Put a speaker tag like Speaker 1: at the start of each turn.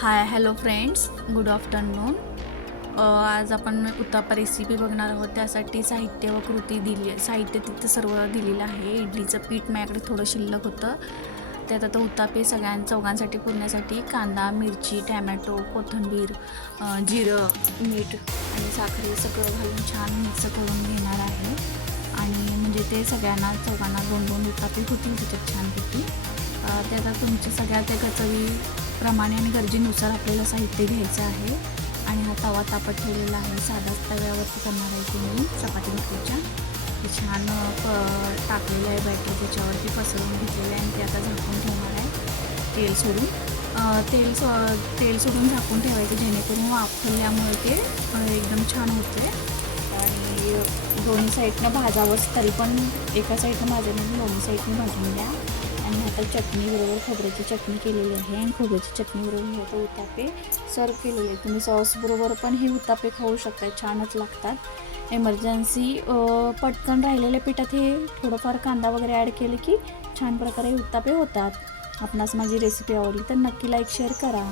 Speaker 1: Hi hello friends good afternoon आज आपण uttapa recipe बघणार आहोत. त्यासाठी साहित्य व कृती दिली साहित्य तिथं सर्व दिलेलं आहे. इडलीचं पीठ माझ्याकडे थोडं शिल्लक होतं. त्यात आता उत्तापे सगळ्यां चौघांसाठी पुरण्यासाठी कांदा मिरची टॅमॅटो कोथिंबीर जिरं मीठ आणि साखर सगळं घालून छान मिक्स करून घेणार आहे. आणि म्हणजे ते सगळ्यांना चौघांना दोन दोन उत्तापे होतील. त्याच्यात छानपैकी अ, ते आता तुमच्या सगळ्या त्या प्रमाणे आणि गरजेनुसार आपल्याला साहित्य घ्यायचं आहे. आणि हा तवा तापत ठेवलेला आहे. साधाच तव्यावरती करणार आहे ते मी चपाती भाकरीच्या ते छान प टाकलेलं आहे बॅटर त्याच्यावरती पसरवून घेतलेलं आहे. आणि ते आता झाकून ठेवणार आहे. तेल सोडून. तेल सो तेल सोडून झाकून ठेवायचं. जेणेकरून वाफरल्यामुळे ते एकदम छान होते. आणि दोन्ही साईडनं भाजावंच तरी पण एका साईडनं भाजून दोन्ही साईडनं भाजून द्या आणि आता चटणी बरोबर खोबऱ्याची चटणी केलेली आहे आणि खोबऱ्याची चटणी बरोबर हे आता उत्तापे सर्व केलेले आहेत. तुम्ही सॉसबरोबर पण हे उत्तापे खाऊ शकता छानच लागतात. एमर्जन्सी पटकन राहिलेल्या पिठात हे थोडंफार कांदा वगैरे ॲड केलं की छान प्रकारे उत्तापे होतात. आपणास माझी रेसिपी आवडली तर नक्की लाईक शेअर करा.